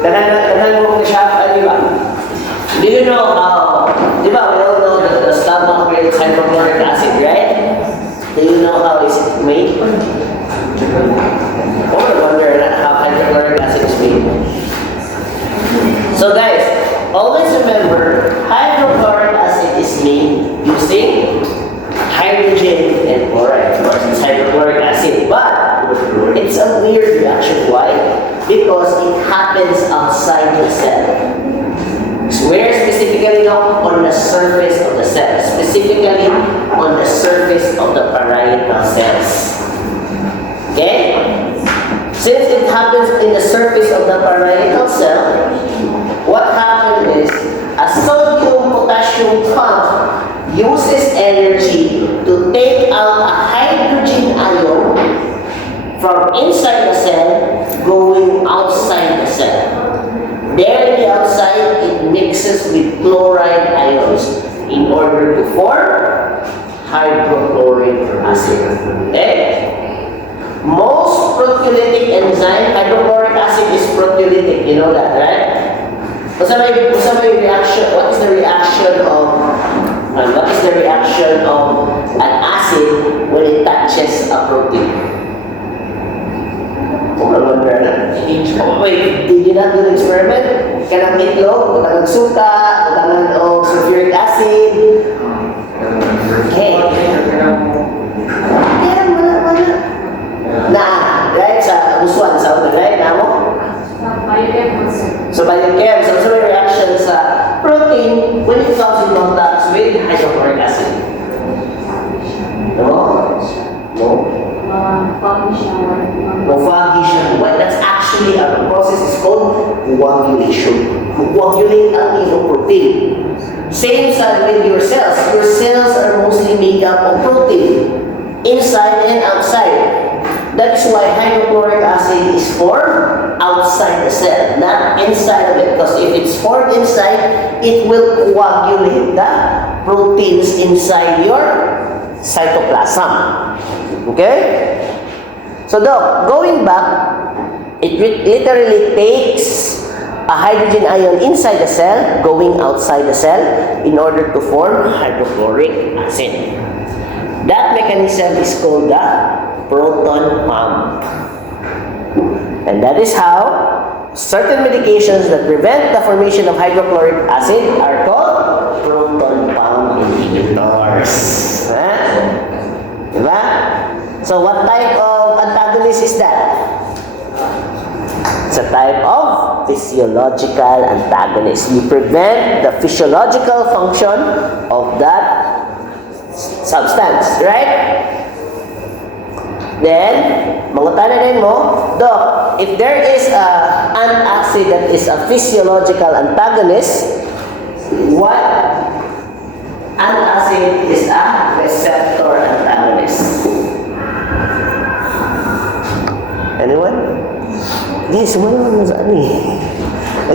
Tanan mo siya, di ba? Do you know how, di ba, we all know that the stomach creates hydrochloric acid, right? Do you know how is it made? I wonder how hydrochloric acid is made. So guys, always remember, hydrochloric acid is made using hydrogen and chloride. Of course, it's hydrochloric acid, but it's a weird reaction. Why? Because it happens outside the cell. Where specifically now? On the surface of the cell. Specifically on the surface of the parietal cells. Okay? Since it happens in the surface of the parietal cell, what happens is a sodium-potassium pump uses energy to take out a hydrogen ion from inside the cell going outside the cell. There in the outside, it mixes with chloride ions in order to form hydrochloric acid. Okay? Most proteolytic enzyme, hydrochloric acid is proteolytic. You know that, right? What's the reaction? What is the reaction of an acid when it touches a protein? Wait, did you not do the experiment? Kanang itlog, kanang suka, kanang sulfuric acid. Okay. Yan, wala. Right? Sa Busuan, sa una, right? Namo? So, biochem. So, may reaction sa protein when it comes in contact with hydrochloric acid. No? Foggy siya. Well, that's actually a process is called coagulation. Coagulate ang iyong protein. Same sa with your cells. Your cells are mostly made up of protein, inside and outside. That's why hydrochloric acid is formed outside the cell, not inside of it. Because if it's formed inside, it will coagulate the proteins inside your cytoplasm. Okay? So, going back, it literally takes a hydrogen ion inside the cell, going outside the cell, in order to form hydrochloric acid. That mechanism is called the proton pump. And that is how certain medications that prevent the formation of hydrochloric acid are called proton pump inhibitors. Diba? So what type of antagonist is that? It's a type of physiological antagonist. You prevent the physiological function of that substance, right? Then, mangutanan mo, Doc, if there is an antacid that is a physiological antagonist, what antacid is a receptor antagonist? Anyone? Yes, semua naman sa ano eh.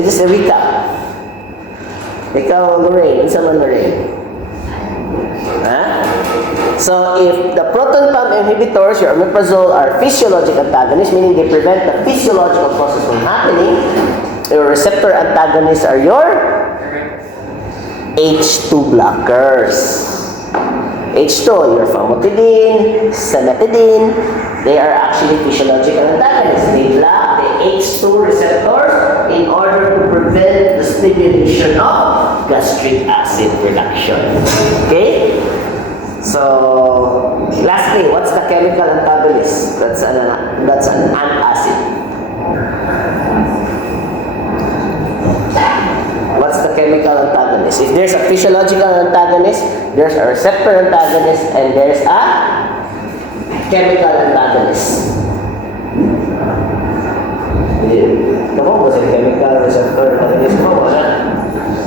Just a recap. Ikaw, Lorraine. Isa man, Lorraine? So, if the proton pump inhibitors, your omeprazole, are physiological antagonists, meaning they prevent the physiological process from happening, your receptor antagonists are your H2 blockers. H2, your famotidine, cimetidine, they are actually physiological antagonists. They block the H2 receptors in order to prevent the stimulation of gastric acid production. Okay? So, lastly, what's the chemical antagonist? That's an antacid. What's the chemical antagonist? If there's a physiological antagonist, there's a receptor antagonist, and there's a chemical antagonist. Come on, was it chemical receptor antagonist?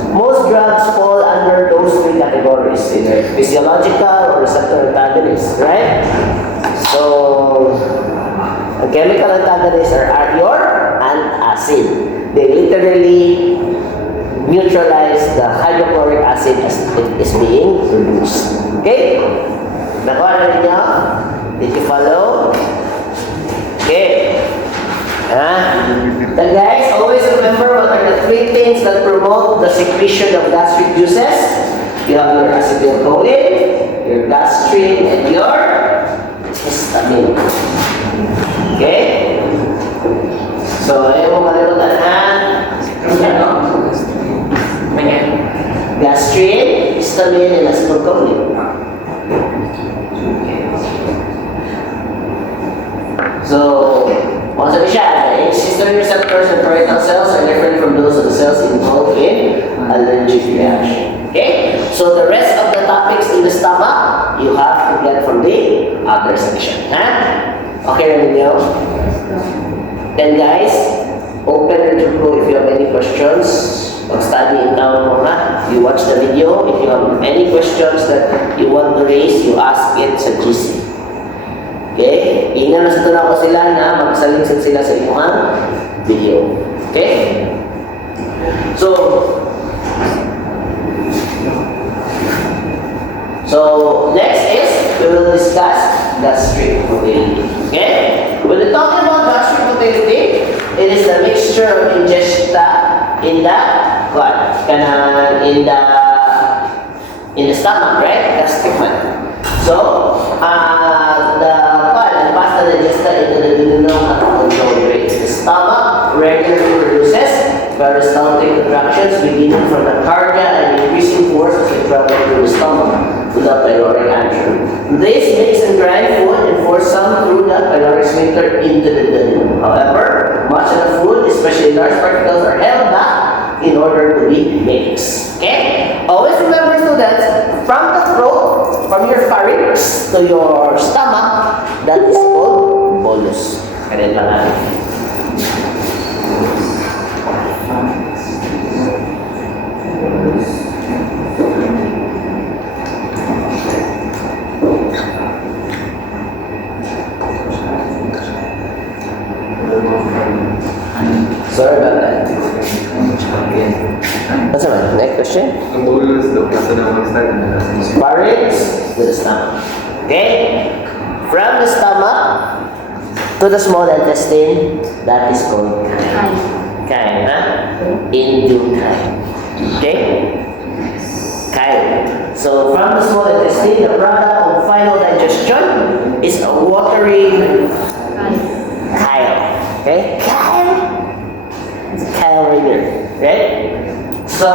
Most drugs fall under those three categories, either physiological or receptor antagonists, right? So, the chemical antagonists are your antacid. They literally neutralize the hydrochloric acid as it is being produced. Okay? Nakuha na ninyo? Did you follow? Okay. Then guys, always remember excretion of gastric juices. You have your acetylcholine, your gastrin, and your histamine. Okay? So, ayaw mo kalimutan ha? Gastrin, histamine, and acetylcholine. So, once again, histamine receptors and parietal cells are different from those of the cells involved in allergic reaction. Okay? So, the rest of the topics in the stomach, you have to get from the other section. Huh? Okay, Ramiro? Then guys, open your book if you have any questions. Mag-study in town mo ha. You watch the video. If you have any questions that you want to raise, you ask it sa GC. Okay? Ingat na sa tunaw ko sila na magsalinsin sila sa inyong video. Okay? So next is, we will discuss gastric motility. Okay? When we're talking about gastric motility, it is the mixture of ingesta in the gut, in the stomach, right? Gastric one. So, the pasta digesta into the duodenum at uncontrolled rates. The stomach regularly produces peristaltic contractions beginning from the cardia and increasing force as they travel through the stomach to the pyloric antrum. This makes and grind food and force some through the pyloric sphincter into the duodenum. However, much of the food, especially large particles, are held back in order to be mixed. Okay? Always remember, students, from the throat, from your pharynx to your stomach, that is called bolus. Ganun lang natin. Sorry about that. What's the next question? Ang bolus daw, kasi na mag-start na Pharynx to the stomach. Okay? From the stomach to the small intestine, that is called chyme. Induchyme. Okay? Chyme. So from the small intestine, the product of final digestion is a watery chyme. Okay? Chyme. Chyme right there. Right? So,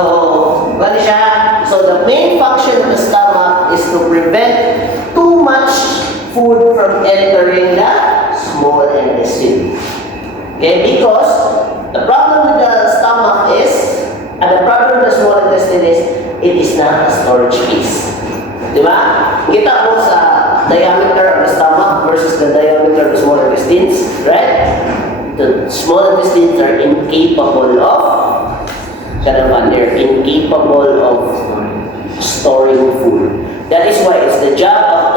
what is siya? So, the main function of the stomach is to prevent too much food from entering the small intestine. Okay, because the problem with the stomach is, and the problem with the small intestine is, it is not a storage space. Diba? Kita mo sa diameter of the stomach versus the diameter of the small intestines, right? The small intestines are incapable of they're incapable of storing food. That is why it's the job of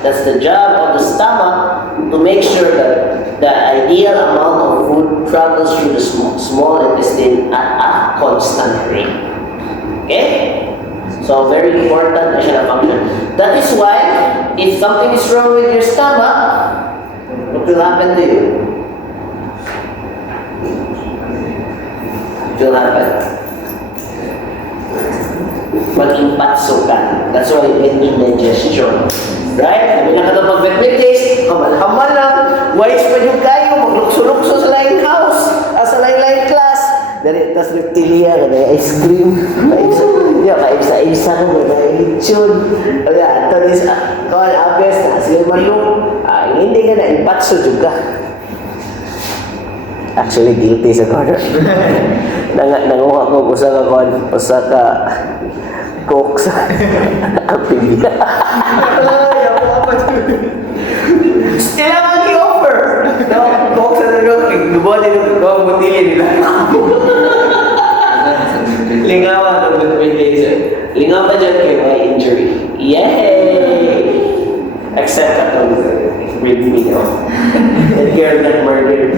that's the job of the stomach to make sure that the ideal amount of food travels through the small intestine at a constant rate. Okay? So very important na siya na function. That is why if something is wrong with your stomach, what will happen to you? Will happen. Mag-impatso ka. That's why you get indigestion. Right? Sabi na ka ito pag-vetmedics, hamal-hamal lang, wise pa yung kayo, maglukso-lukso sa laing house, sa laing class. Dari, tas reptilia, kada ice cream, kaibsa-ibsa ko, kada lechon. Kaya, ito is, kawan, abes, na sila malung, hindi ka na impatso juga. Actually, guilty sa corner. Nanguha ko usa ka coke sa ampibia. Sila mag-i-offer. Coke sa lubuan din yung butilin nila. Lingawan ng good lingawan dyan kayo may injury. Yay! Except that with me, no? That girl got murdered.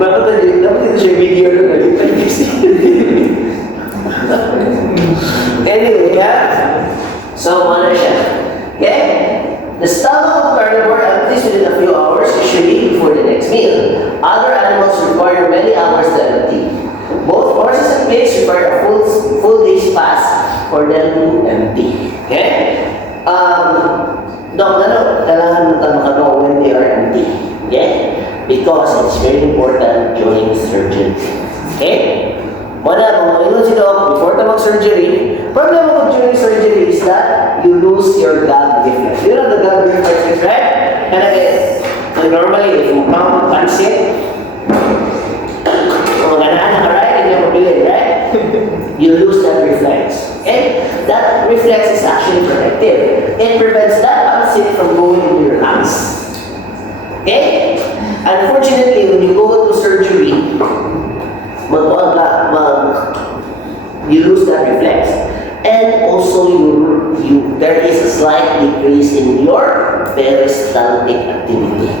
Dapat ito siya video na nalipan kasi. Anyway, so ano siya? Okay? The stomach of carnivore, at least within a few hours, usually before the next meal. Other animals require many hours to empty. Both horses and pigs require a full day's fast for them to empty. Okay? Kailangan mo tayo makagawa when they are empty. Okay? Because it's very important during surgery. Okay? Muna, kung inon si Doc, before tayo mag-surgery, problem mo during surgery is that you lose your gag reflex. You know the gag reflex is right? And again, normally, if you pound pansit, kung ganaan ka right, hindi mo bilhin, right? You lose that reflex. Okay? That reflex is actually protective. It prevents that pansit from going into your lungs. Okay? Unfortunately, when you go to surgery, you lose that reflex. And also, there is a slight decrease in your peristaltic activity.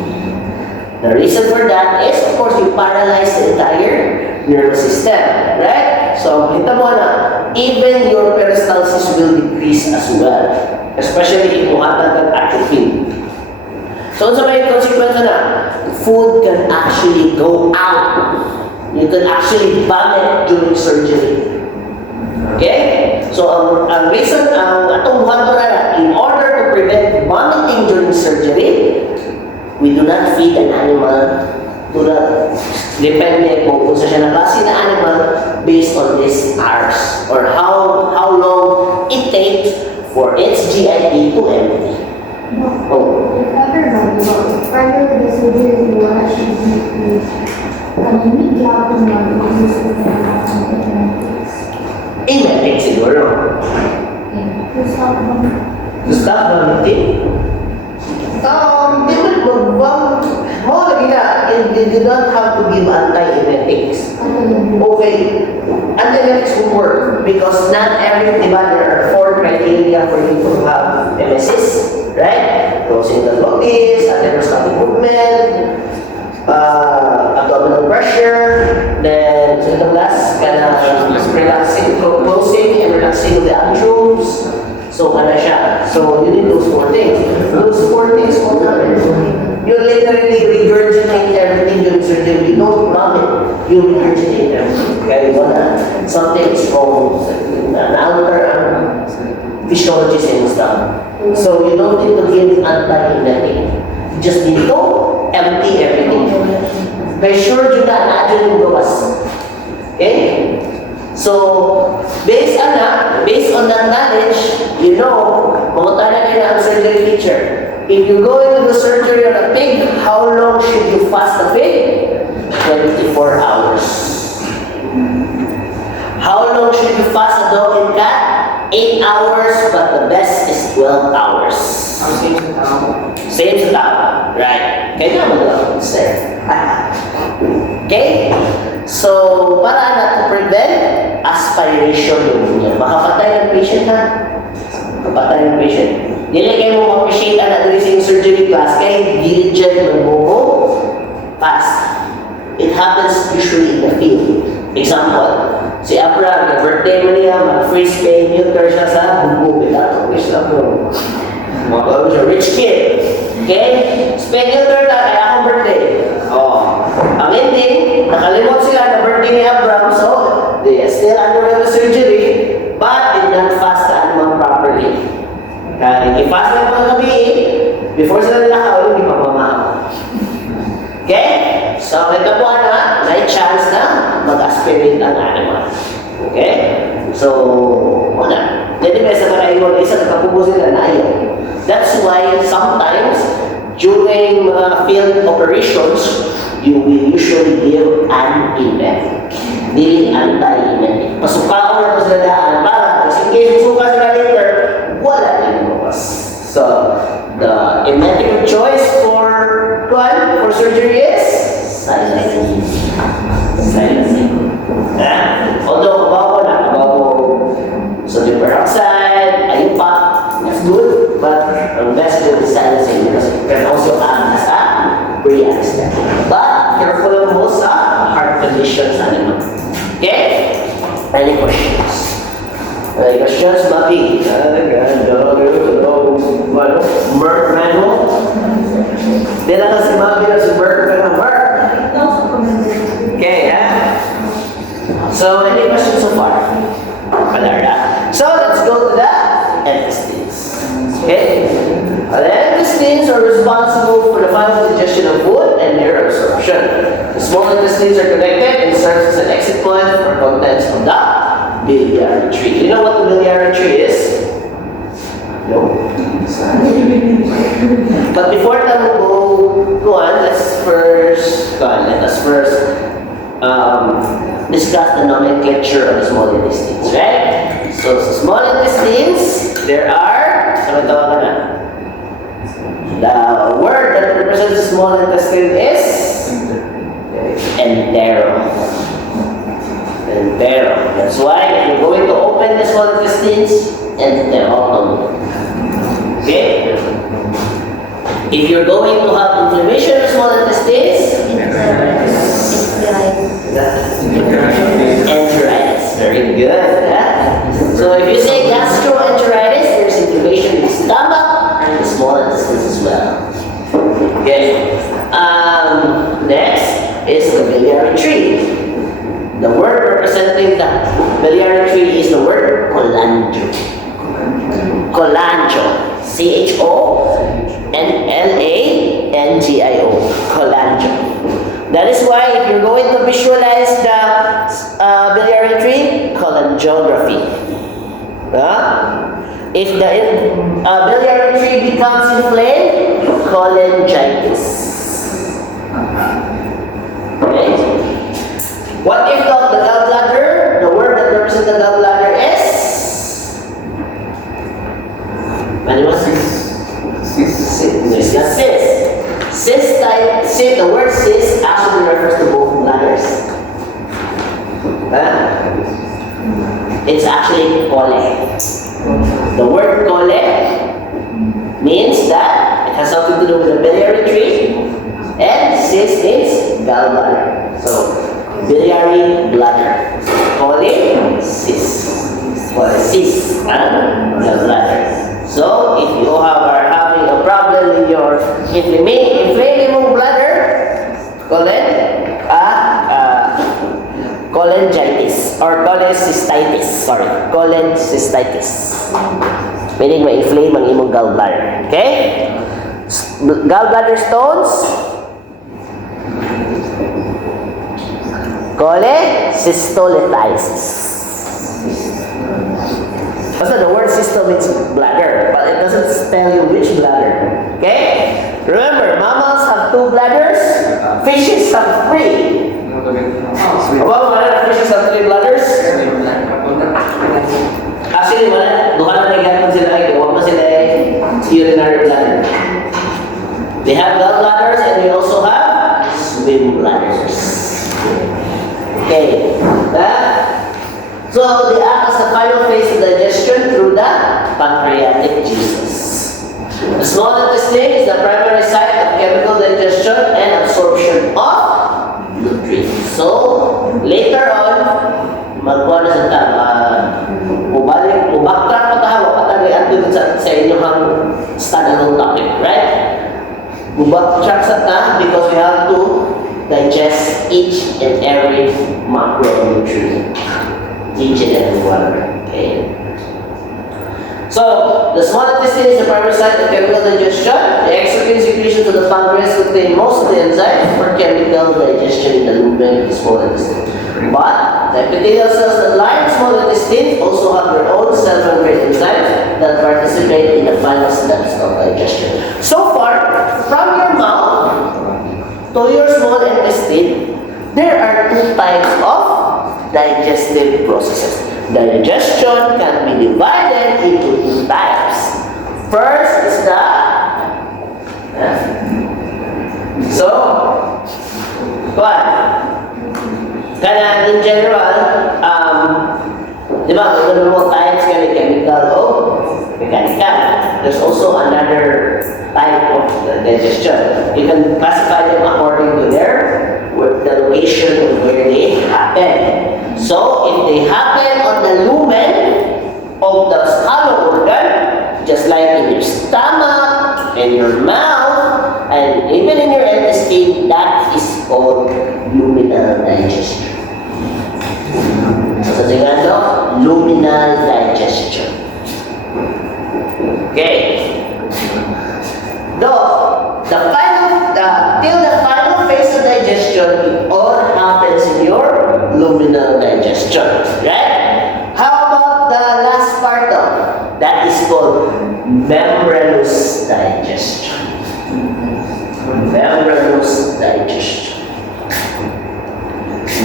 The reason for that is, of course, you paralyze the entire nervous system, right? So, kita mo na, even your peristalsis will decrease as well, especially if you have that atrophy. So, sa may consequence na, food can actually go out. You can actually vomit during surgery. Okay? So, ang reason, atong buhato na, in order to prevent vomiting during surgery, we do not feed an animal to the depende kung sa siya na klase na animal based on these hours or how long it takes for its GIP to empty. Oh. If ever prior to the surgery, you actually need to meet lang ng Emetic siguro. to stop them. To stop vomiting? Di ba, lagi na, you don't have to give anti-emetics. Okay, anti-emetics will work because not every, di ba, there are 4 criteria for you to have emesis, right? Closing the glottis, anterostotic movement, abdominal pressure, then so the last relaxing, closing and relaxing of the angios. So siya. So you need those 4 things. Those 4 things won't happen. You literally regurgitate everything during surgery. You don't vomit. You regurgitate everything. Kaya wala. Something is wrong. An outer physiology is done. So you don't need to give anti-emetic. You just need to empty everything. Kaya sure yun na imagine yung gawas. Okay? So, based on that knowledge, you know, pumunta na kayo ang surgery teacher. If you go into the surgery on a pig, how long should you fast the pig? 24 hours. How long should you fast a dog and cat? 8 hours, but the best is 12 hours. Same sa tao. Right. Kaya naman lang, sir. Okay? So, para na to prevent aspiration pneumonia. Makapatay ng patient ha? Makapatay ng patient. Dili kayo mo ma-appreciate ang addressing surgery class kaya diligent mag-bobo fast. It happens usually in the field. Example, si Abra, birthday mo niya, mag-freeze pain, neuter siya sa bubo. Wala, wish lang mo. He's a rich kid. Okay? Spend neuter na, kaya akong birthday. Oh. Ang ending, nakalimot sila na birthday ni Abram, so they still underwent the surgery, but did not fast the animal properly. Kaya i-fast na mga gabi, before sila nilakaw, hindi pa mamahaw. Okay? So, may kabuhan na, may chance na mag-aspirate ang animal. Okay? So, wala. Dito may sa nakaiwan, isa nakapubo sila na ayaw. That's why sometimes, during mga field operations, you will usually give an emetic. Dili anti-emetic. Pasukaon na sila daan para kasi in case suka sila later, wala na lumabas. So, the emetic of choice for surgery is silencing. Silencing. Although kabaw sodium peroxide, ayun pa, that's good, but ang best good is silencing because it can also act as a pre-anesthetic. But careful lang mo sa heart conditions animal. Okay? Any questions? Any questions, Bobby? Merck manual? Di lang kasi Bobby na si Merck, pero Merck. So, any questions so far? Wala. So, let's go to the intestines. Okay? The intestines are responsible for the final digestion of food and their absorption. The small intestines are connected and serves as an exit point for contents of the biliary tree. Do you know what the biliary tree is? No? But before that go on, let us first discuss the nomenclature of the small intestines, right? So, sa small intestines, there are, the word that represents the small intestine is entero. Entero. That's why if you're going to open the small intestines, enterotomy. Okay? If you're going to have inflammation of the small intestines, enteritis. Very good. Huh? So if you say gastroenteritis, there's inflammation in the stomach and the small intestines as well. Okay. Next is the biliary tree. The word representing the biliary tree is the word cholangio. Cholangio. CHOLANGIO. Cholangio. That is why if you're going to visualize the biliary tree, cholangiography. If the biliary tree becomes inflamed, cholangitis. Okay? What if the gallbladder, the word that represents the gallbladder is? It's not cyst. The word cyst actually refers to both bladders. It's actually colic. The word colic means that it has something to do with the biliary tree, and cyst means gallbladder. So, biliary bladder. Colic, cyst. Cyst, gallbladder. So, if you are having a problem with your inflammable bladder, call it cholangitis or cholecystitis. Sorry, cholecystitis. Meaning ma-inflame ang imong gallbladder. Okay? Gallbladder stones, cholecystolithitis. Basta the word system means bladder, but it doesn't tell you which bladder. Okay? Remember, mammals have 2 bladders, fishes have 3. Well, fishes have 3 bladders? Actually, duha na naghatod sila ay huwag na sila urinary bladder. They have gallbladders and they also have swim bladders. Okay. So, they act as the final phase of digestion through the pancreatic juices. The small intestine is the primary site of chemical digestion and absorption of nutrients. So, later on, magkuha na sa backtrack pa tayo, patagay ato sa inyong standalone topic, right? Backtrack sa ta because we have to digest each and every macronutrient. Each and every one. Okay. So, the small intestine is the primary site of chemical digestion. The exocrine secretion to the pancreas contain most of the enzymes for chemical digestion in the lumen of the small intestine. But, the epithelial cells that line the small intestine also have their own cell membrane enzymes that participate in the final steps of digestion. So far, from your mouth to your small intestine, there are 2 types of digestive processes. Digestion can be divided into 2 types. First is the in general, di ba, mga types can be chemical o mechanical. There's also another type of digestion. You can classify them according to the location of where they happen. So, if they happen on the lumen of the swallow organ, just like in your stomach, in your mouth, and even in your intestine, that is called luminal digestion. digestion, it all happens in your luminal digestion, right? How about the last part of that is called membranous digestion. Membranous digestion.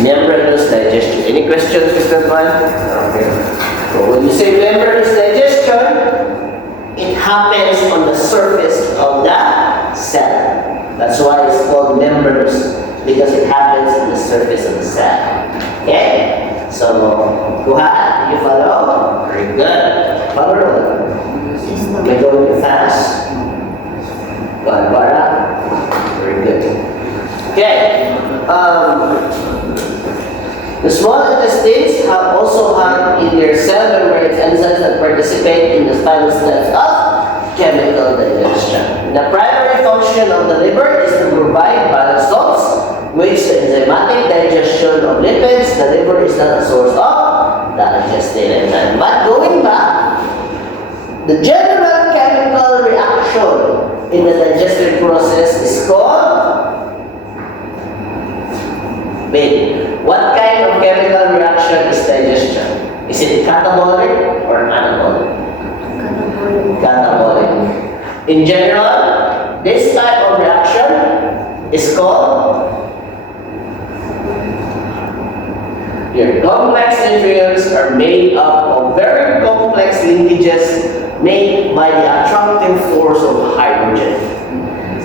Membranous digestion. Any questions, Mr. Pan? Okay. So when you say membranous digestion, it happens on the surface of the cell. That's why it's called membranous, because it happens on the surface of the cell. Okay? So, go ahead. You follow? Very good. Follow. Am I going too fast? Go ahead, Bara. Very good. Okay. The small intestines also have in their cell membranes enzymes that participate in the final steps of chemical digestion. The primary function of the liver is to provide bile salts, which the enzymatic digestion of lipids. The liver is not a source of digested enzyme. But going back, the general chemical reaction in the digestive process is called what kind of chemical reaction is digestion? Is it catabolic or anabolic? Catabolic. In general, this type of reaction is called your complex nutrients are made up of very complex linkages made by the attractive force of hydrogen.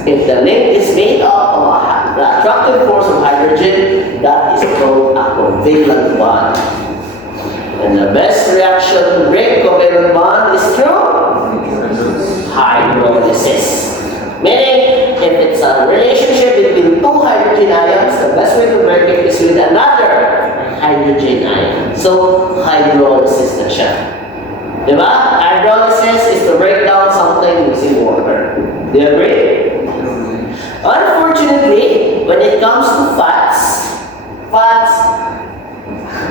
If the link is made up of the attractive force of hydrogen, that is called a covalent bond. And the best reaction to break covalent bond is through hydrolysis. Meaning, if it's a relationship between two hydrogen ions, the best way to break it is with another hydrogen ion. So, hydrolysis na siya. Diba? Hydrolysis is to break down something using water. Do you agree? Unfortunately, when it comes to fats,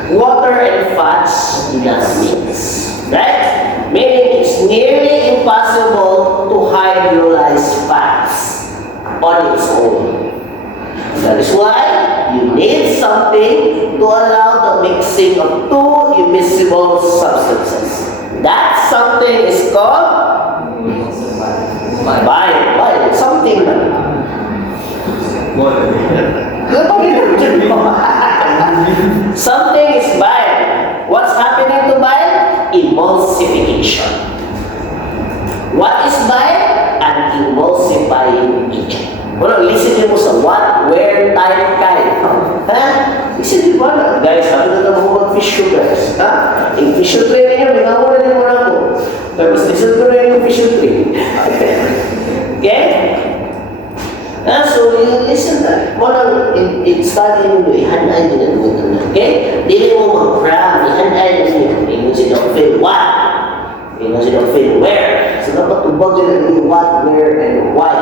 water and fats do not mix. Right? Meaning it's nearly impossible to hydrolyze fats on its own. That is why you need something to allow the mixing of two immiscible substances. That something is called bile. Something. Something is bile. What's happening to bile? Emulsification. What is bile? An emulsifying agent. Well, listen mo sa what, where, time, kind. Listen mo na. Guys, sabi na mo mag-fish guys. Yung fish training yan, bingawa na din mo na ako. Tapos listen ko na yung fish training. Okay? So you listen na. Muna, studying mo, ihanay din ang okay? Dili mo mag-cram, ihanay din mo. Yung si don't feel what. Yung si don't feel where. So dapat tubag din ang what, where, and why.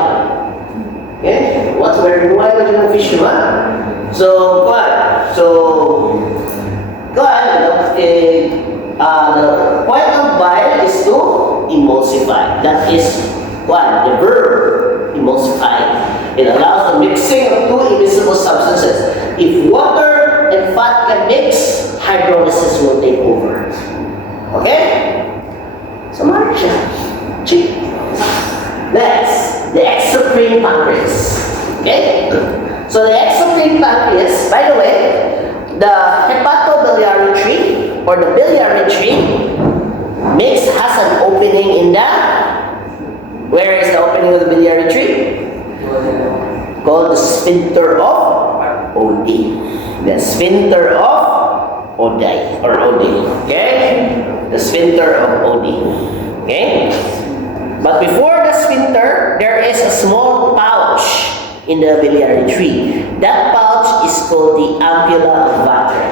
Okay? What's where and why na din ang fish naman. So, what? So, go ahead. The point of bile is to emulsify. That is what? The verb, emulsify. It allows the mixing of two immiscible substances. If water and fat can mix, hydrolysis will take over. Okay? So, Marcia. Cheap. Next, the exocrine pancreas. Okay? So, the exocrine pancreas, by the way, the hepatobiliary tree or the biliary tree has an opening in the. Where is the opening of the biliary tree? Called the sphincter of Oddi. The sphincter of Oddi or Oddi. Okay? The sphincter of Oddi. Okay? But before the sphincter, there is a small pouch in the biliary tree. That pouch is called the ampulla of Vater.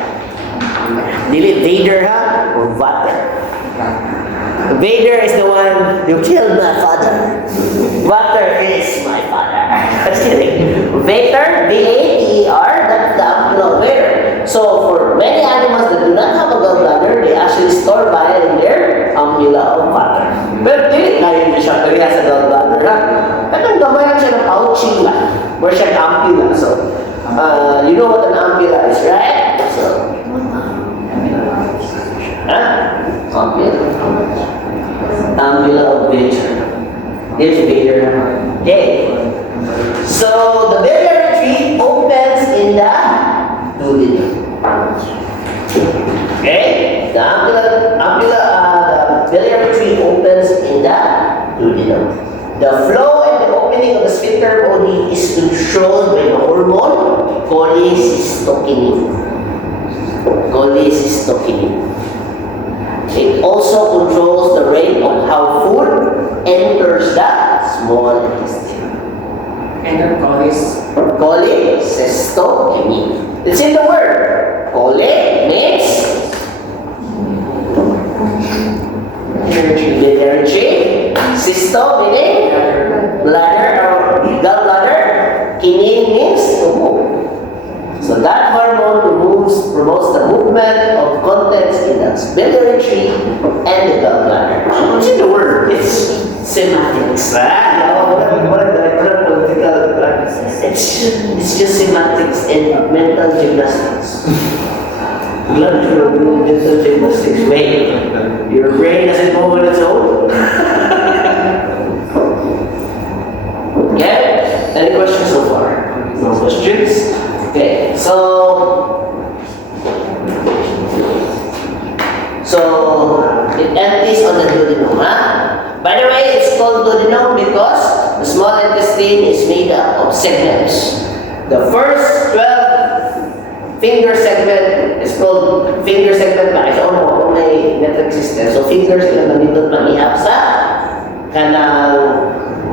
Dili Vader ha or Vater? Vader is the one who killed my father. Vater is my father. Just kidding. Vater, V-A-T-E-R, that's the ampulla of Vater. So for many animals that do not have a gallbladder, they actually store bile in their ampulla of Vater. Pero dili na yun siya kaya sa gallbladder ha. Katong gamay siya ng pouching lang. Where siya ampulla. So, Ampulla of Vater. There's Vater naman. Okay. So, the biliary tree opens in the duodenum. Okay? The biliary tree opens in the duodenum. The flow and the opening of the sphincter body is controlled by the hormone cholecystokinin. Cholecystokinin. It also controls the rate of how food enters the small intestine. And Cholecystokinin. It's in the word. Chole means biliary. Cysto meaning bladder or gallbladder. Kinin means to move. So that hormone promotes the movement of contents in the biliary tree and the gallbladder. What's in the word? It's semantics. It's just semantics and mental gymnastics. Mental gymnastics. Wait, your brain doesn't move on its own? Okay? Any questions so far? No questions? Okay, so it empties on the duodenum, huh? By the way, it's called duodenum because the small intestine is made up of segments. The first 12 finger segment is called finger segment ba? Ito mo, kung may metric system. So fingers ilang nandito manihap sa kanang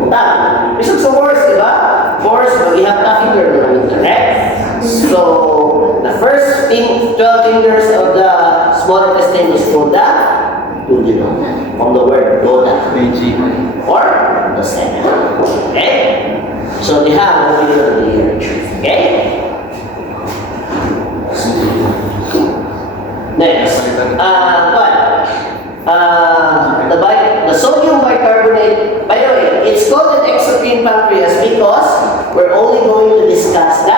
utang. Isang sa force, di ba? Force, maghihap na finger na nandito, right? So, the first 12 fingers of the small intestine is called the duodenum, from the word doda, or the center. Okay? So, they have a biliary tree. Okay? Next, the sodium bicarbonate, by the way, it's called an exocrine pancreas because we're only going to discuss the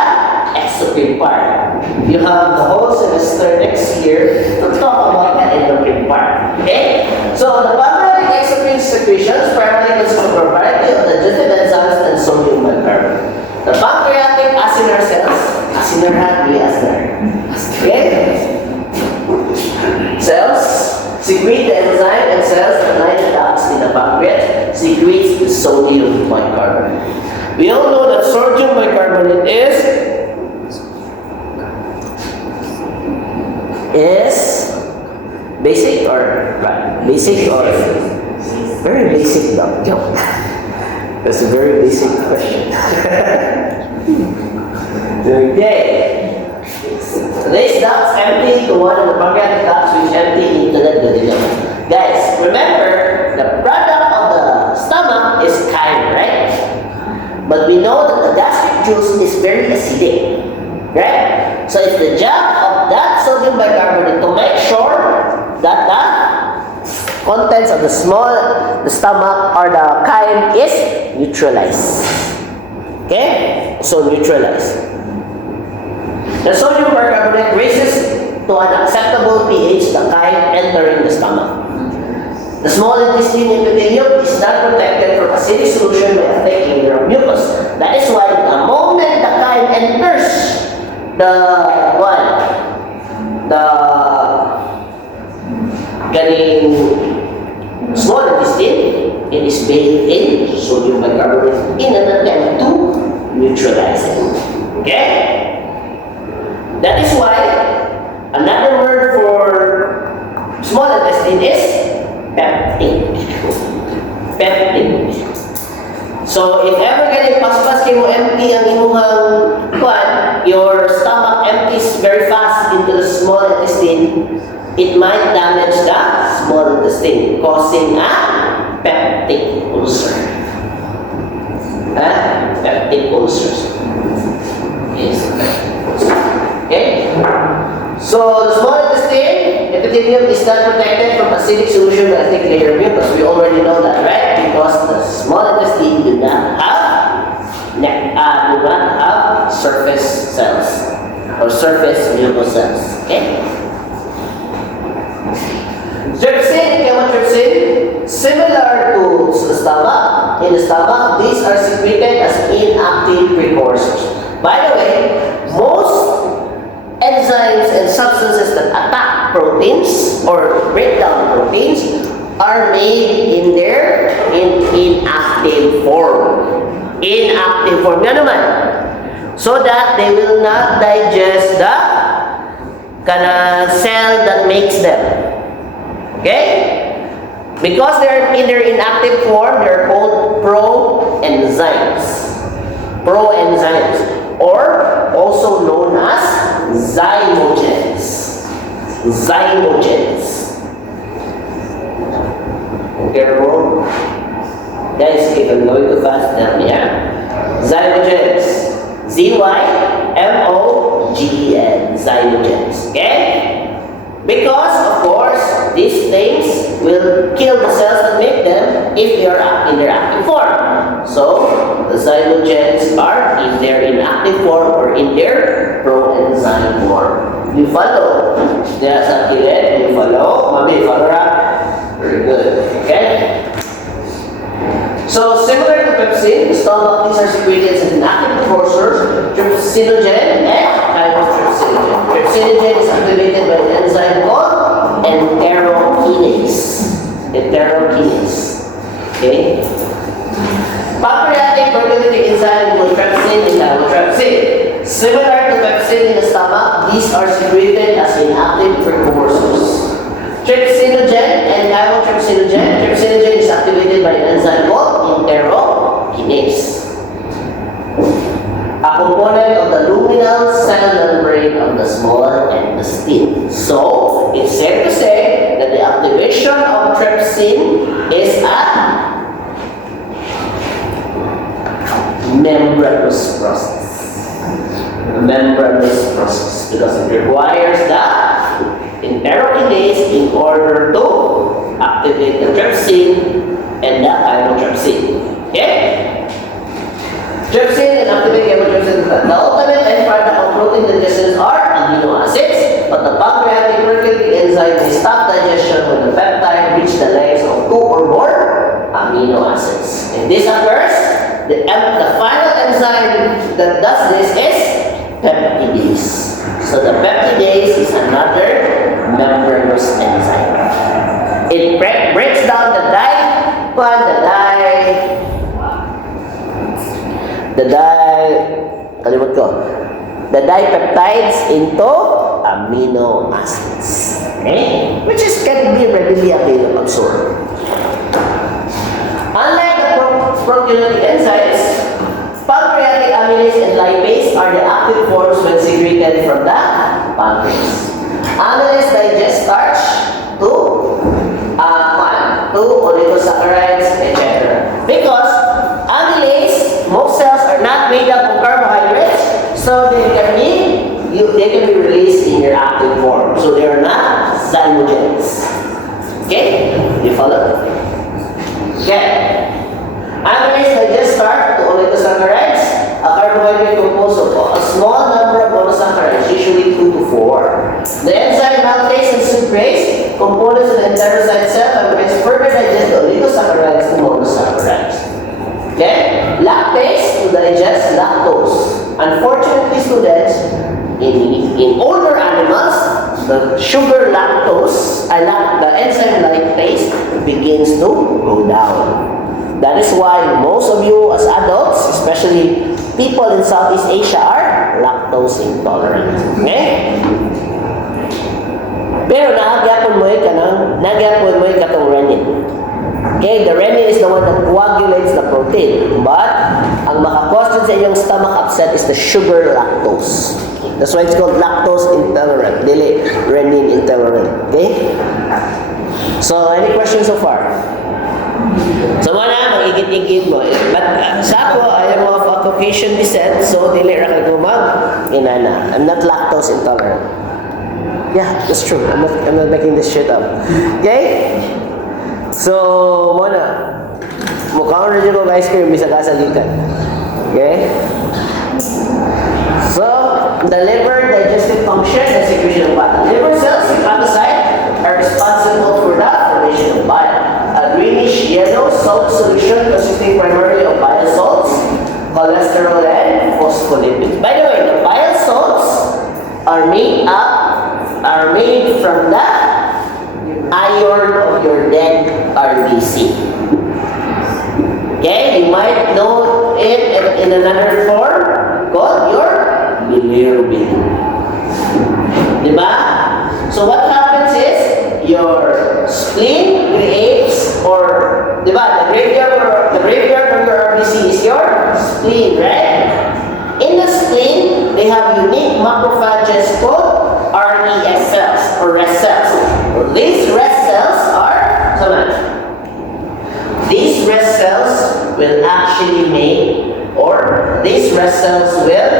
exocrine part. You have the whole semester next year to talk about the endocrine part. Okay? So the pancreatic exocrine secretions primarily consist of a variety of digestive enzymes and sodium bicarbonate. The pancreatic acinar cells, acinar happy acinar. Okay? Cells secrete the enzyme and cells that line the ducts in the pancreas secretes the sodium bicarbonate. We all know that sodium bicarbonate is basic or very basic though. That's a very basic question. Okay. These ducts empty to one of the pancreatic ducts which empty into the duodenum. Guys, remember the product of the stomach is chyme, right? But we know that the gastric juice is very acidic, right? So it's the job of that sodium bicarbonate to make sure that the contents of the stomach or the chyme is neutralized. Okay? So neutralized. The sodium bicarbonate raises to an acceptable pH the chyme entering the stomach. The small intestine epithelium is not protected from acidic solution by a thick layer of mucus. That is why the moment the chyme enters the small intestine, it is bathed in sodium bicarbonate in an attempt to neutralize it. Okay? That is why another word for small intestine is peptic. Peptic. So if ever ganit paspas kayo empty ang imuhang your stomach empties very fast into the small intestine, it might damage the small intestine, causing a peptic ulcer. Peptic ulcers. Yes. Okay? So, the small intestine epithelium is not protected from acidic solution by a thick layer of mucus. We already know that, right? Because the small intestine do not have surface cells or surface mucous cells. Okay? Surface Similar to the stomach, in the stomach, these are secreted as inactive precursors. By the way, most enzymes and substances that attack proteins or break down proteins are made in their inactive form. Inactive form yan naman. So that they will not digest the cell that makes them. Okay? Because they're in their inactive form, they're called proenzymes. Proenzymes, or also known as zymogens. Zymogens. Okay, bro? Guys, if I'm going too fast, tell me, yeah? Zymogens. Z-Y-M-O-G-E-N. Zymogens. Okay? Because, of course, these things will kill the cells that make them if they are in their active form. So, the zymogens are in their inactive form or in their proenzyme form. You follow? There's a kilid. You follow? Mami, follow up? Very good. Okay? So, similar to pepsin, the stomach, these are secreted as inactive precursors, trypsinogen and chymotrypsinogen. Trypsinogen is activated by the enzyme called enterokinase. Enterokinase. Okay? Pancreatic procreating enzyme called trypsin and chymotrypsin. Similar to pepsin in the stomach, these are secreted as inactive precursors. Trypsinogen and chymotrypsinogen. Trypsinogen is activated by an enzyme called enterokinase, a component of the luminal cell membrane of the small intestine. So, it's safe to say that the activation of trypsin is a membranous process. Membranous process because it requires the enterokinase in order to activate the trypsin and the chymotrypsin. Okay? Trypsin and activate chymotrypsin. The ultimate end product of protein digestion are amino acids, but the pancreatic procreating enzyme may stop digestion when the peptide reaches the lengths of 2 or more amino acids. If this occurs, the final enzyme that does this is peptidase. So the peptidase is another membranous enzyme. It breaks down the dipeptides into amino acids. Okay? Which can be readily absorbed. Unlike the proteolytic enzymes, pancreatic amylase and lipase are the active forms when secreted from the pancreas. Amylase digests starch to oligosaccharides, etc. Because amylase, most cells are not made up of carbohydrates, so they can be released in their active form. So they are not zymogens. Okay? You follow? Okay. Amylase digests starch to oligosaccharides, a carbohydrate composed of a small number of monosaccharides, usually 2 to 4. The enzyme maltase and sucrase, components of the enterocyte cell, further digest the oligosaccharides to monosaccharides. Okay? Lactase to digest lactose. Unfortunately, students, in older animals, the sugar lactose, the enzyme lactase begins to go down. That is why most of you as adults, especially people in Southeast Asia, are lactose intolerant. Okay? Pero naagyapon mo katong renin. Okay, the renin is the one that coagulates the protein. But, ang makakause sa inyong stomach upset is the sugar lactose. That's why it's called lactose intolerant. Dili renin intolerant. Okay? So, any questions so far? So, muna, mag-igit-igit mo. But, sa ako, I am of a Caucasian descent, so dili ra kay inana. I'm not lactose intolerant. Yeah, that's true. I'm not making this shit up. Okay? So, muna, mukhang rin yung ice cream bisa kasalitan. Okay? So, the liver digestive function and secretion of bile. Liver cells, hepatocyte, are responsible for the formation of bile. A greenish solid solution consisting primarily of bile salts, cholesterol, and phospholipids. By the way, the bile salts are made from the iron of your dead RBC. Okay, you might know it in another form called your bilirubin. Diba? So what happens is your spleen creates, or diba, the graveyard of your RBC is your spleen, right? In the spleen, they have unique macrophages called RES cells or rest cells. These rest cells are these rest cells will actually make, or these rest cells will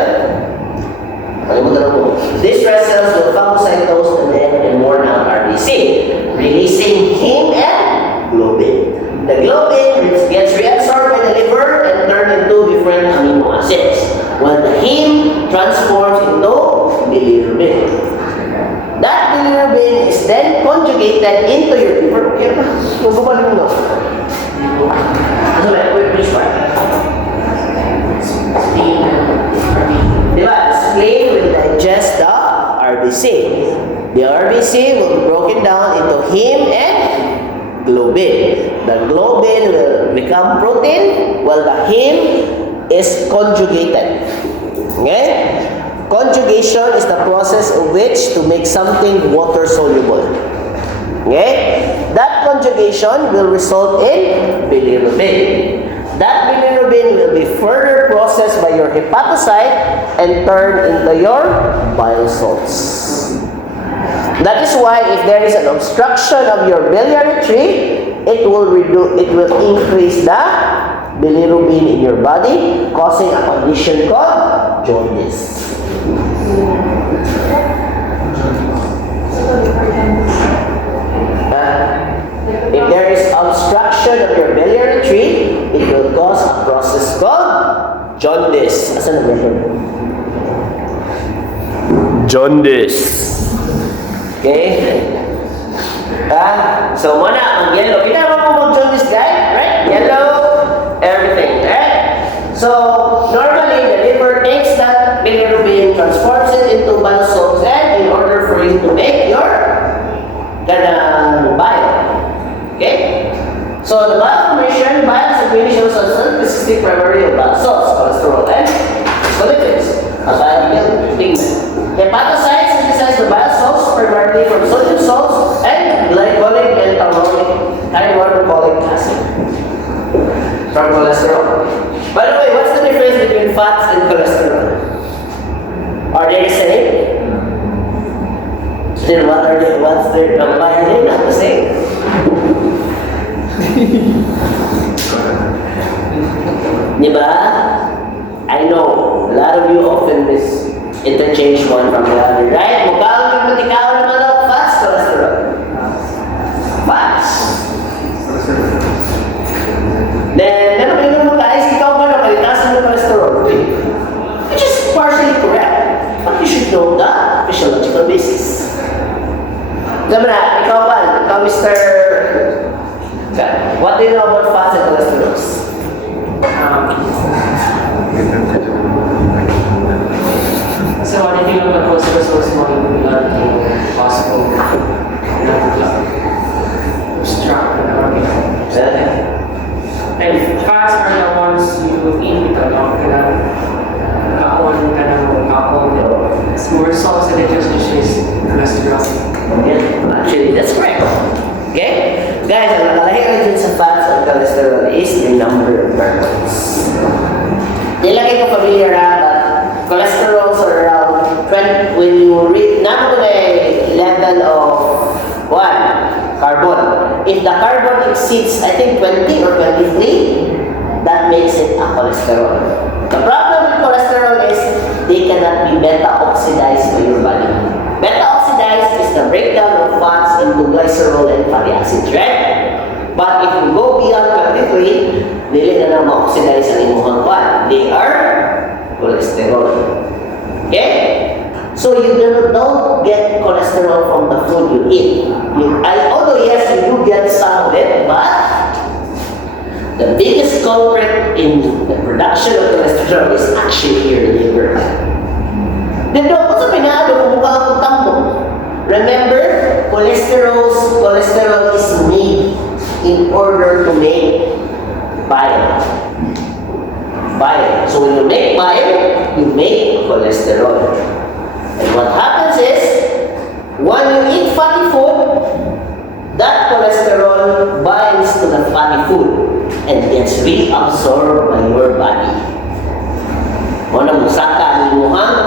phagocytose the dead and worn out RBC, releasing heme and globin. The globin gets reabsorbed by the liver and turned into different amino acids, while the heme transforms into bilirubin. That bilirubin is then conjugated into your liver. Spleen will digest the RBC. The RBC will be broken down into heme and globin. The globin will become protein while the heme is conjugated. Okay? Conjugation is the process of which to make something water soluble. Okay? That conjugation will result in bilirubin. That bilirubin will be further processed by your hepatocyte and turned into your bile salts. That is why if there is an obstruction of your biliary tree, it will increase the bilirubin in your body, causing a condition called jaundice. If there is obstruction of your biliary tree, it will cause a process called jaundice. Asan na ba? Jaundice. Okay? So muna, ang yellow. Kita naman mo mag-jaundice, guys? Right? Yellow, everything. Right? So, normally, the liver takes that bilirubin, transforms it into bile salts, and in order for you to make your bile. Okay? So, the bile formation, bile is a greenish substance consisting primarily of bile salts, cholesterol, and phospholipids, a biological pigment. Hepatocytes synthesize the bile salts primarily from sodium salts and glycolic and thyroid acid from cholesterol. By the way, what's the difference between fats and cholesterol? Are they the same? Then what are they? What's their combined? They're not the same. Diba? I know a lot of you often interchange one from the other, right? Mukha yung matikaw naman ng fats, cholesterol. Fats. Then, meron mo guys, ikaw ba na malitasan ng cholesterol? Which is partially correct. But you should know the physiological basis. Sabi na, ikaw ba? Ikaw, Mr. What do you know about fats and cholesterols? So, anything about cholesterol is more blood possible obstruct and fats are the ones you eat with a long it's more salts and it is cholesterol. Yeah, actually, that's correct. Okay? Guys, ang nakalahiran dun sa fats and cholesterol is the number of carbs. Nilagay ko familiar but cholesterols are around 20, when you read, not to the level of 1, carbon. If the carbon exceeds, I think 20 or 23, that makes it a cholesterol. The problem with cholesterol is they cannot be beta-oxidized by your body. Beta-oxidized is the breakdown of fats into glycerol and fatty acids, right? But if you go beyond 23, dili na na ma-oxidize ang imuhang fat. They are cholesterol. Okay? So you don't get cholesterol from the food you eat. Although yes, you do get some of it, but the biggest culprit in the production of cholesterol is actually your liver. Then daw, kung sa pinaado kung mukha akong tambo, remember, cholesterol is made in order to make bile. Bile. So when you make bile, you make cholesterol. And what happens is, when you eat fatty food, that cholesterol binds to the fatty food and gets reabsorbed by your body. Una musaka ang imuhang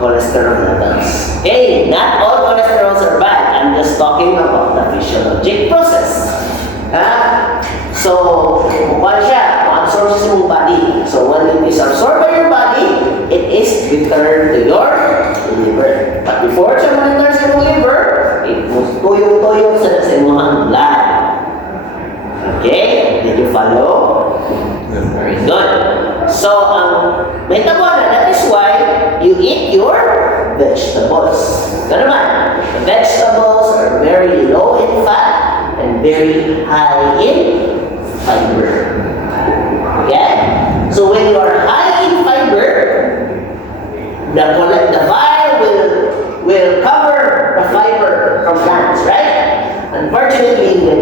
cholesterol levels. Okay, not all cholesterols are bad. I'm just talking about the physiologic process. So, kung siya, ma-absorb sa iyong body. So, when it is absorbed by your body, it is returned to your liver. But before siya ma-return sa iyong liver, it was tuyong-tuyong sa iyong blood. Okay? Did you follow? Very good. So, may tabo na, that is why you eat your vegetables. Ganun. The vegetables are very low in fat and very high in fiber. Okay? So when you are high in fiber, the bile will cover the fiber from plants, right? Unfortunately, when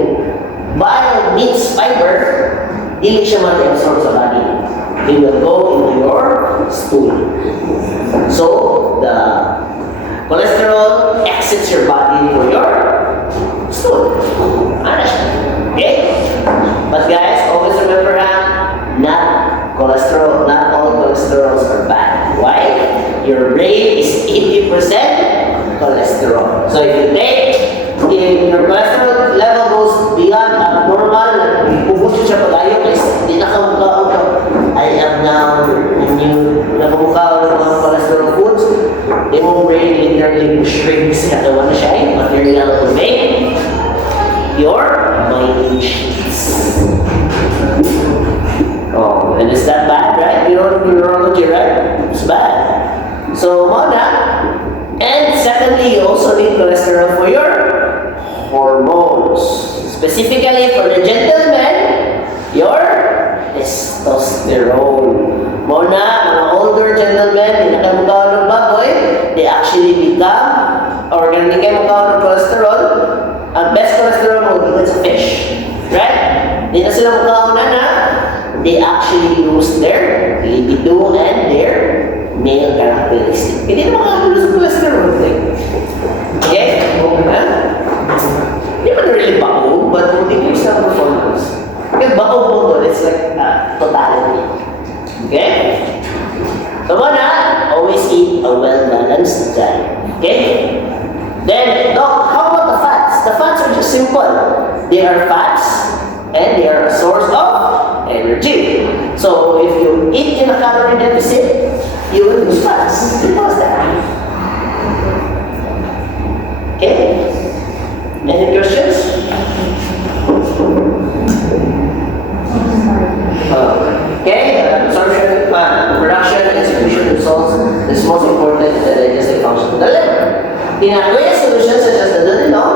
bile meets fiber, hindi siya ma-absorb sa body. It will go into your stool. So the cholesterol exits your body for your stool. Okay? But guys, always remember not all cholesterols are bad. Why? Your brain is 80% cholesterol. So if your cholesterol level goes beyond abnormal, ubus siya pag-ayo, hindi na I am now nakamukha ng mga cholesterol foods. Yung brain literally shrinks katawan siya, material to make your mind sheets. Oh, and is that bad, right? Neurology, right? It's bad. So, mona. And secondly, you also need cholesterol for your hormones. Specifically for the gentleman, your testosterone. Mona, mga older gentlemen, hindi na kayo magkawan ng baboy, they actually become, or hindi kayo magkawan ng cholesterol, ang best cholesterol mo given sa fish. Right? Hindi na sila magkawan na, they actually lose their libido and their male characteristics. Hindi na makakagulo sa cholesterol. Okay? Hindi man really bako, but decrease the performance. Yung bako mo doon, it's like totality. Okay? So muna, always eat a well-balanced diet. Okay? Then, Doc, how about the fats? The fats are just simple. They are fats and they are a source of energy. So if you eat in a calorie deficit, you will lose fats. Simple as that. Okay? Any questions? Absorption, production, and excretion of salts is most important in the digestive function of the liver. In aqueous solutions such as the duodenum,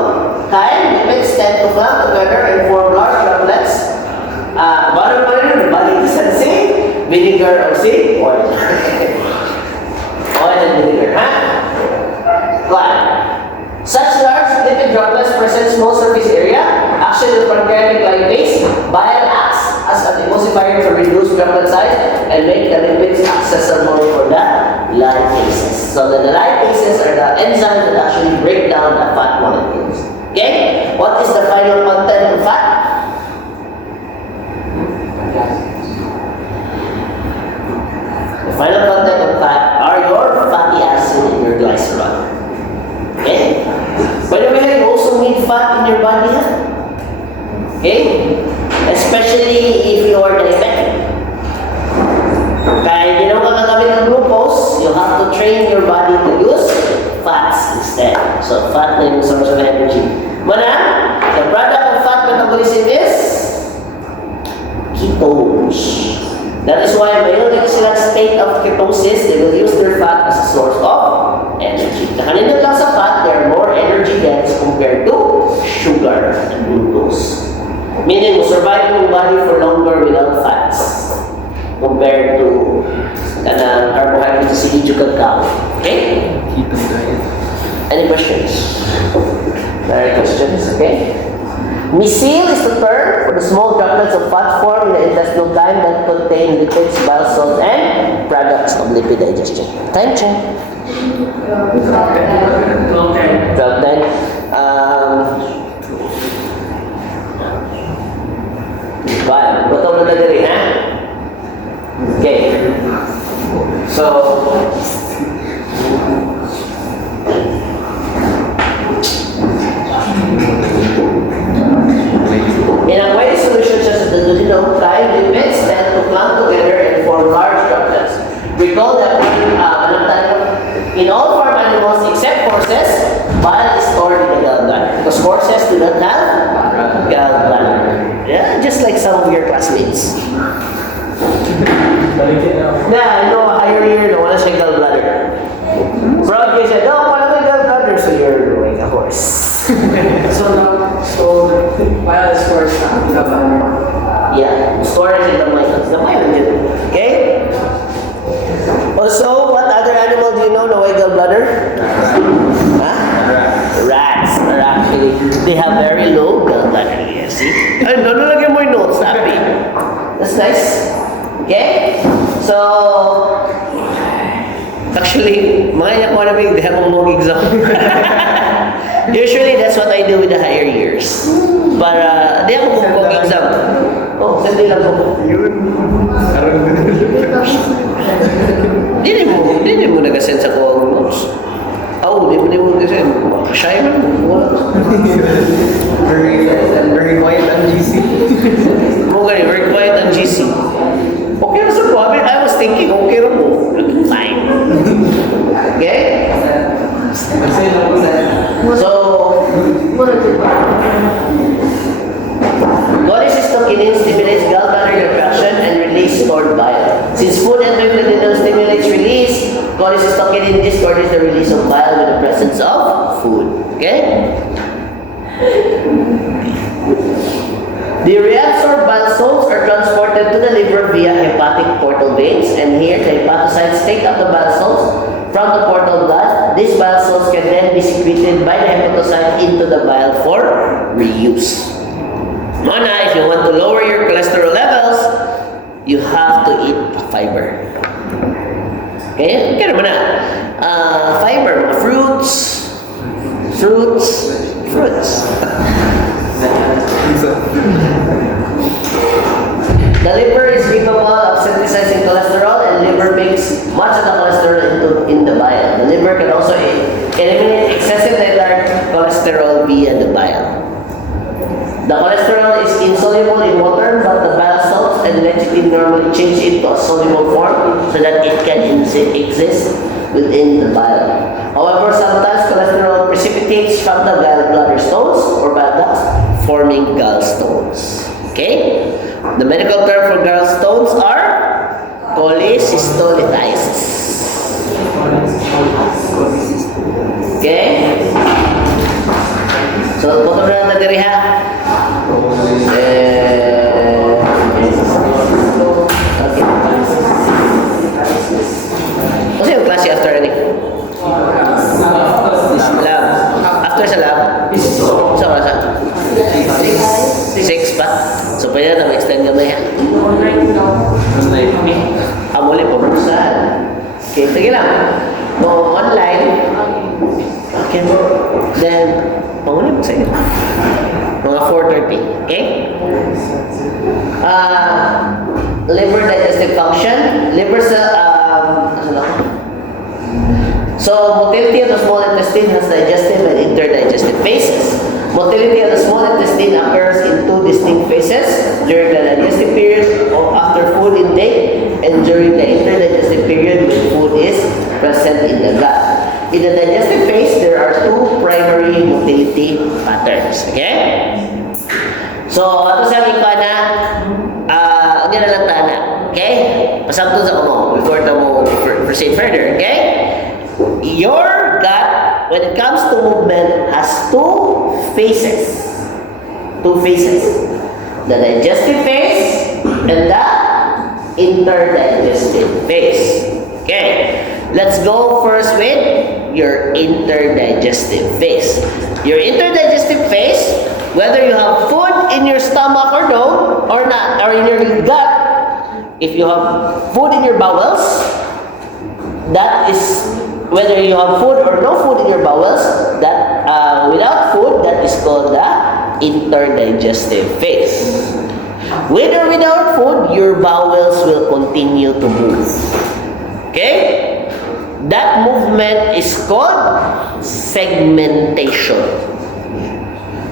chyme, lipids tend to clump together and form large droplets. Bottom line, the body is sensing vinegar or say oil. Oil and vinegar, Why? Such large lipid droplets present small surface area. Action of pancreatic lipase, bile acts as an emulsifier to reduce droplet size and make the lipids accessible for the lipases. So the lipases are the enzymes that actually break down the fat molecules. Okay? What is the final content of fat? The final content of fat are your fatty acid and your glycerol. Okay? By the way, you also need fat in your body. Okay? Especially if you are diabetic. Kaya hindi naman kakagamit ng glucose, you have to train your body to use fats instead. So fat na yung source of energy. Mana, the product of fat metabolism is ketones. That is why mayroon din silang state of ketosis, they will use their fat as a source of energy. Nakalindot lang sa fat, they are more energy dense compared to sugar and glucose. Meaning, survive yung body for longer without fats compared to carbohydrates sa silid yung cacao. Okay? Ketone diet. Any questions? Any questions? Okay. Micelle is the term for the small droplets of fat formed in the intestinal chyme that contain lipids, bile salts, and products of lipid digestion. Time check. Okay. 12 then. Well, gutom na dali, ha? Okay. So, in aqueous solutions such as the duodenum, lipids tend to clump together and form large droplets. Recall that in all farm animals except horses, bile is stored in the gallbladder because horses do not have gallbladder. Yeah, just like some of your classmates. Yeah, I know a higher year, no one has a gallbladder. Bro, you said, no, wala may gallbladder, so you're like a horse. So while the stores na Yeah, storage in the myelin. The myelin. Okay? Also, what other animal do you know no gallbladder? Huh? Rats are actually, they have very low gallbladder. Yeah, see? Ay, nalagyan mo yung notes, happy. That's nice. Okay? So, actually, mga economic, they have a long exam. Usually, that's what I do with the higher years. Para, di ako kung exam. Oh, sandi lang po. Hindi mo nag-send sa ko ang notes. Oh, di mo nag-send. Shy man mo. Very quiet and GC. Okay, very quiet and GC. Okay na sa po. I was thinking, okay na po. Fine. Okay? So, cholecystokinin stimulates gallbladder contraction and release stored bile. Since food entering the duodenum stimulates release, cholecystokinin discourages the release of bile with the presence of food. Okay? The reabsorbed bile salts are transported to the liver via hepatic portal veins, and here the hepatocytes take up the bile salts from the portal blood. These bile salts can then be secreted by the hepatocyte into the bile for reuse. Mona, if you want to lower your cholesterol levels, you have to eat fiber. Okay? Okay naman na. Fiber, mga fruits. The liver is capable of synthesizing cholesterol, and liver makes much of the cholesterol in the bile. The liver can also eliminate excessive nitric cholesterol via the bile. The cholesterol is insoluble in water, but the bile salts and lecithin normally change it to a soluble form so that it can exist within the bile. However, sometimes cholesterol precipitates from the gallbladder stones or bile ducts, forming gallstones. Okay? The medical term for gallstones are cholecystolithiasis. Okay? So, bottom na natin diri ha. Okay. Kasi yung klase after ano? Lab. After sa lab? Sa oras ha? 6 pa? So, pwede na mag-extend gamay ha? Muli po saan? Okay, sige lang. No, online. Okay. Then, muli po sige. Mga 4:30. Okay? Liver digestive function. Liver sa, so, motility of the small intestine has digestive and interdigestive phases. Motility of the small intestine occurs in two distinct phases: during the digestive period or after food intake, and during the interdigestive period when food is present in the gut. In the digestive phase, there are two primary motility patterns. Okay? So, ato sa aming na, hindi na lang tana. Okay? Pasabto sa kumo before mo proceed further. Okay? Your gut, when it comes to movement, has two phases. the digestive phase and the interdigestive phase. Okay, let's go first with your interdigestive phase. Your interdigestive phase, whether you have food in your stomach or no, or not, or in your gut, if you have food in your bowels, that is, whether you have food or no food in your bowels, that without food, that is called the interdigestive phase. With or without food, your bowels will continue to move. Okay? That movement is called segmentation.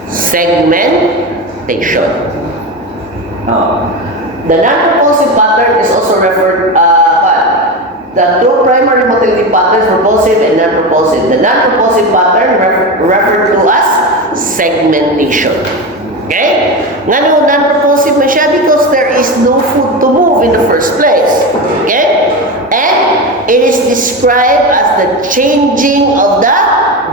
Segmentation. The non-propulsive pattern is also referred, the two primary motility patterns, propulsive and non-propulsive. The non-propulsive pattern referred to as segmentation. Okay? Nga nung non-propulsive man siya because there is no food to move in the first place. Okay? And it is described as the changing of the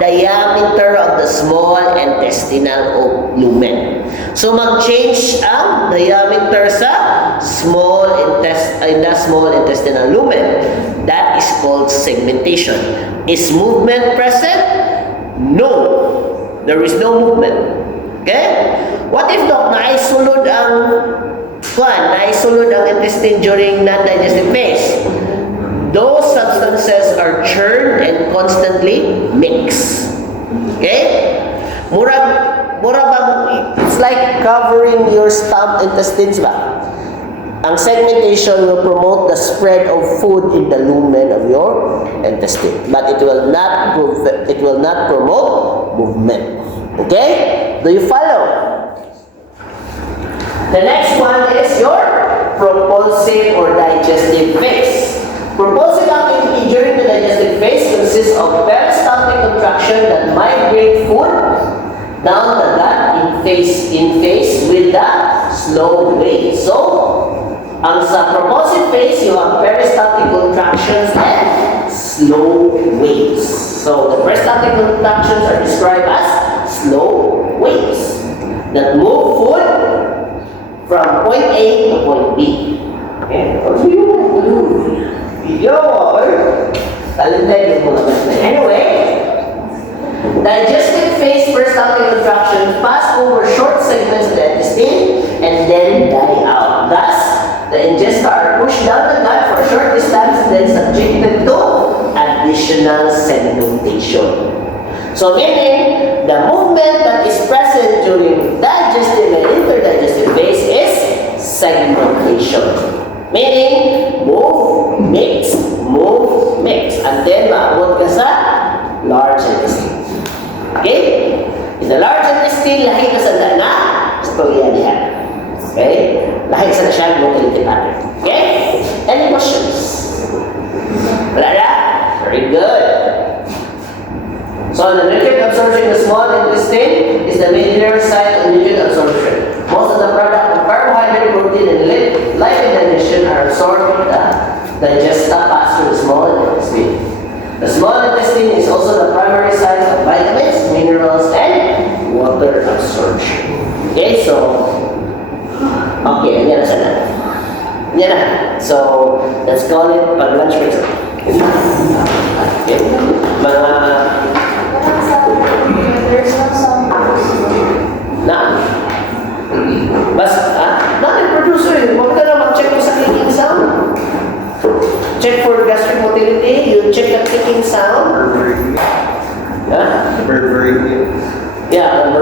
diameter of the small intestinal lumen. So mag-change ang diameter sa small intestinal lumen. That is called segmentation. Is movement present? No. There is no movement. Okay? What if naisulod ang intestine during non-digestive phase? Those substances are churned and constantly mixed. Okay? Mura bang, it's like covering your intestines ba? Ang segmentation will promote the spread of food in the lumen of your intestine, but it will not promote movement. Okay? Do you follow? The next one is your propulsive or digestive phase. Propulsive activity during the digestive phase consists of peristaltic contraction that migrate food down the gut in phase with the slow wave. So, ang sa propulsive phase, you have peristaltic contractions and slow waves. So, the peristaltic contractions are described as slow waves that move food from point A to point B. Okay? Anyway, digestive phase peristaltic contractions pass over short segments of the intestine and then die out. Thus, the ingesta are pushed down the gut for a short distance and then subjected to additional segmentation. So meaning, the movement that is present during digestive and interdigestive phase is segmentation. Meaning, move, mix, and then maabot ka sa large intestine. Okay? In the large intestine, lahi ka sa na, istorya niya. Okay? Lahi ka sa siya, motility pattern. Okay? Any questions? Wala na? Very good. So the nutrient absorption in the small intestine is the major site of nutrient absorption. Most of the product of carbohydrate, protein, and lipid digestion are absorbed in the digesta pass through the small intestine. The small intestine is also the primary site of vitamins, minerals, and water absorption. Okay, so yan na sana. Yan na. So let's call it pag-lunch break. Okay. There's no sound. Bakit producer yun? Huwag ka na mag-check mo sa clicking sound. Check for gastric motility, you check the clicking sound. Ha? Very Yeah,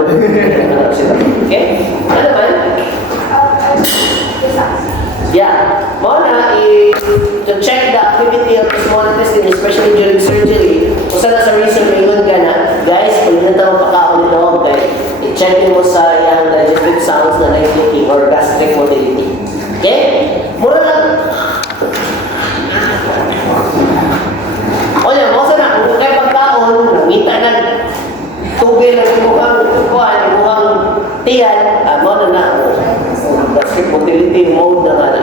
okay? Ano naman? Yeah. Muna, to check the activity of the small intestine, especially during surgery. Kung saan sa reason mayroon ka na, guys, pag nito pagkakaon nito, okay, i-check mo sa yung digestive sounds na clicking or gastric motility. Okay? Muna lang. O yan, mo sana, kung kayo pagkaon, namita na tubig na mukhang tiyan, mo na gastric motility mode na nga na.